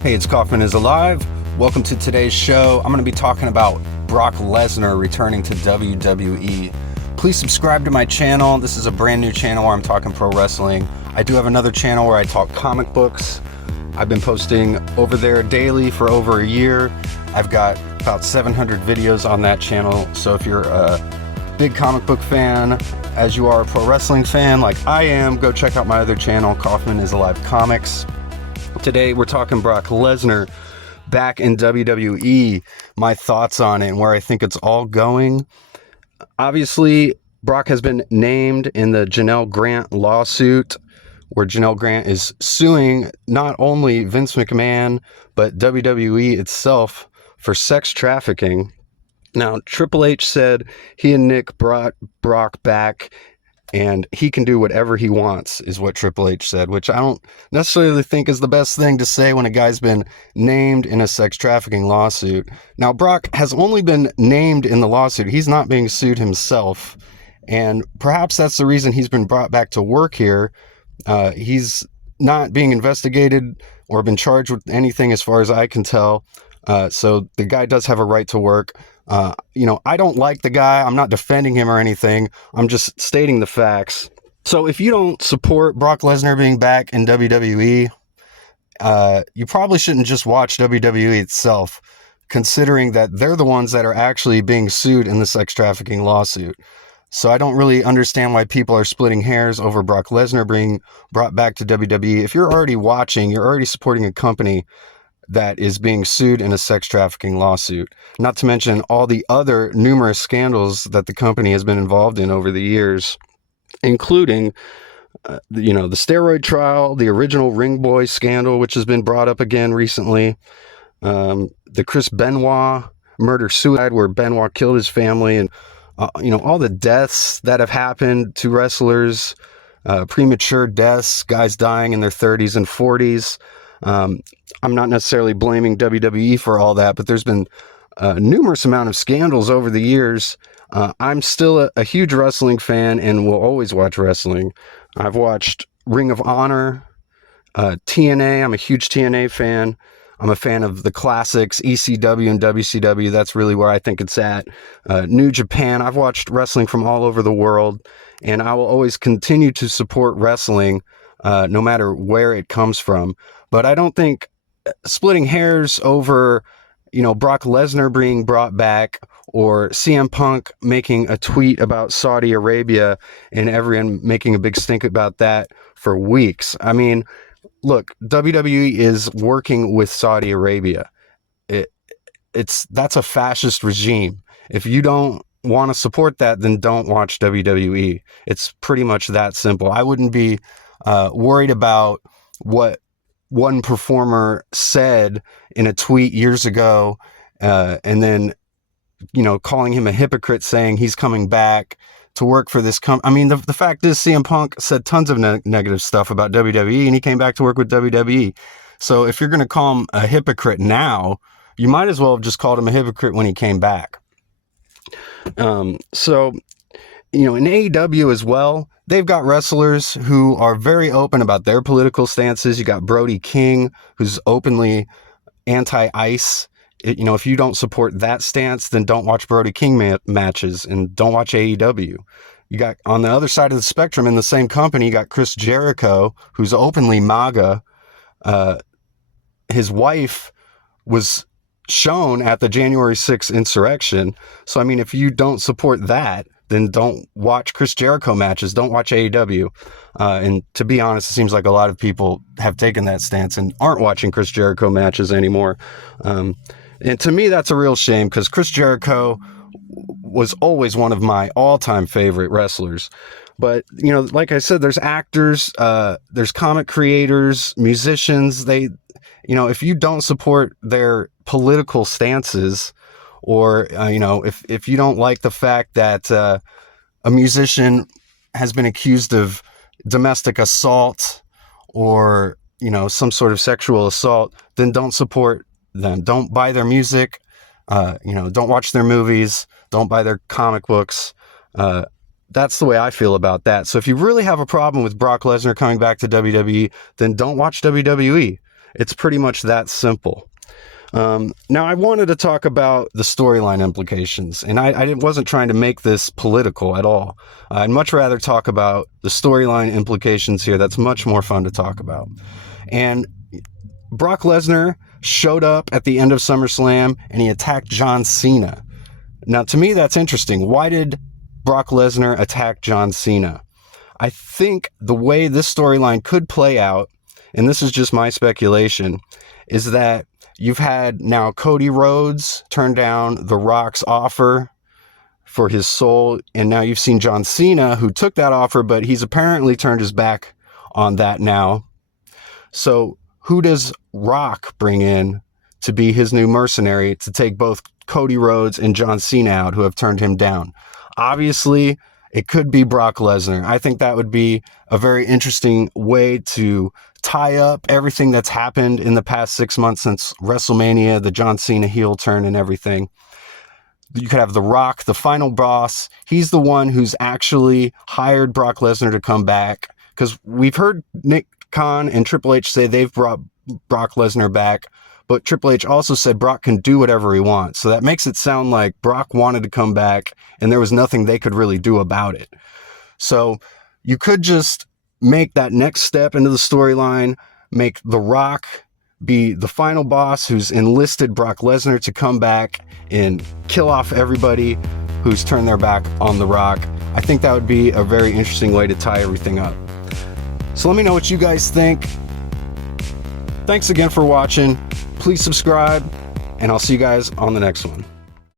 Hey, it's Kaufman is Alive. Welcome to today's show. I'm going to be talking about Brock Lesnar returning to WWE. Please subscribe to my channel. This is a brand new channel where I'm talking pro wrestling. I do have another channel where I talk comic books. I've been posting over there daily for over a year. I've got about 700 videos on that channel. So if you're a big comic book fan, as you are a pro wrestling fan like I am, go check out my other channel, Kaufman is Alive Comics. Today we're talking Brock Lesnar back in WWE, my thoughts on it and where I think it's all going. Obviously, Brock has been named in the Janelle Grant lawsuit, where Janelle Grant is suing not only Vince McMahon, but WWE itself for sex trafficking. Now, Triple H said he and Nick brought Brock back and he can do whatever he wants, is what Triple H said, which I don't necessarily think is the best thing to say when a guy's been named in a sex trafficking lawsuit. Now, Brock has only been named in the lawsuit. He's not being sued himself. And perhaps that's the reason he's been brought back to work here. He's not being investigated or been charged with anything as far as I can tell. So the guy does have a right to work. I don't like the guy. I'm not defending him or anything. I'm just stating the facts. So if you don't support Brock Lesnar being back in WWE, you probably shouldn't just watch WWE itself, considering that they're the ones that are actually being sued in the sex trafficking lawsuit. So I don't really understand why people are splitting hairs over Brock Lesnar being brought back to WWE. If you're already watching, you're already supporting a company that is being sued in a sex trafficking lawsuit, not to mention all the other numerous scandals that the company has been involved in over the years, including, the steroid trial, the original Ring Boy scandal, which has been brought up again recently, the Chris Benoit murder-suicide, where Benoit killed his family, and, all the deaths that have happened to wrestlers, premature deaths, guys dying in their 30s and 40s. I'm not necessarily blaming WWE for all that, but there's been a numerous amount of scandals over the years. I'm still a huge wrestling fan and will always watch wrestling. I've watched Ring of Honor, TNA. I'm a huge TNA fan. I'm a fan of the classics, ECW and WCW. That's really where I think it's at. New Japan. I've watched wrestling from all over the world, and I will always continue to support wrestling, no matter where it comes from. But I don't think splitting hairs over, Brock Lesnar being brought back, or CM Punk making a tweet about Saudi Arabia and everyone making a big stink about that for weeks. I mean, look, WWE is working with Saudi Arabia. That's a fascist regime. If you don't want to support that, then don't watch WWE. It's pretty much that simple. I wouldn't be worried about what one performer said in a tweet years ago, and then, calling him a hypocrite, saying he's coming back to work for this company. I mean, the fact is CM Punk said tons of negative stuff about WWE, and he came back to work with WWE. So if you're going to call him a hypocrite now, you might as well have just called him a hypocrite when he came back. In AEW as well, they've got wrestlers who are very open about their political stances. You got Brody King, who's openly anti-ICE. If you don't support that stance, then don't watch Brody King matches and don't watch AEW. You got, on the other side of the spectrum, in the same company, you got Chris Jericho, who's openly MAGA. His wife was shown at the January 6th insurrection. So, I mean, if you don't support that, then don't watch Chris Jericho matches. Don't watch AEW. And to be honest, it seems like a lot of people have taken that stance and aren't watching Chris Jericho matches anymore. And to me, that's a real shame, because Chris Jericho was always one of my all-time favorite wrestlers. But, like I said, there's actors, there's comic creators, musicians. If you don't support their political stances, or, if you don't like the fact that a musician has been accused of domestic assault or, some sort of sexual assault, then don't support them. Don't buy their music. Don't watch their movies. Don't buy their comic books. That's the way I feel about that. So if you really have a problem with Brock Lesnar coming back to WWE, then don't watch WWE. It's pretty much that simple. Now, I wanted to talk about the storyline implications, and I wasn't trying to make this political at all. I'd much rather talk about the storyline implications here. That's much more fun to talk about. And Brock Lesnar showed up at the end of SummerSlam, and he attacked John Cena. Now, to me, that's interesting. Why did Brock Lesnar attack John Cena? I think the way this storyline could play out, and this is just my speculation, is that you've had now Cody Rhodes turn down The Rock's offer for his soul, and now you've seen John Cena, who took that offer, but he's apparently turned his back on that now. So who does Rock bring in to be his new mercenary to take both Cody Rhodes and John Cena out, who have turned him down? Obviously, it could be Brock Lesnar. I think that would be a very interesting way to tie up everything that's happened in the past 6 months since WrestleMania, the John Cena heel turn and everything. You could have The Rock, the final boss. He's the one who's actually hired Brock Lesnar to come back, because we've heard Nick Khan and Triple H say they've brought Brock Lesnar back, but Triple H also said Brock can do whatever he wants. So that makes it sound like Brock wanted to come back and there was nothing they could really do about it. So you could just make that next step into the storyline, make The Rock be the final boss who's enlisted Brock Lesnar to come back and kill off everybody who's turned their back on The Rock. I think that would be a very interesting way to tie everything up. So let me know what you guys think. Thanks again for watching. Please subscribe, and I'll see you guys on the next one.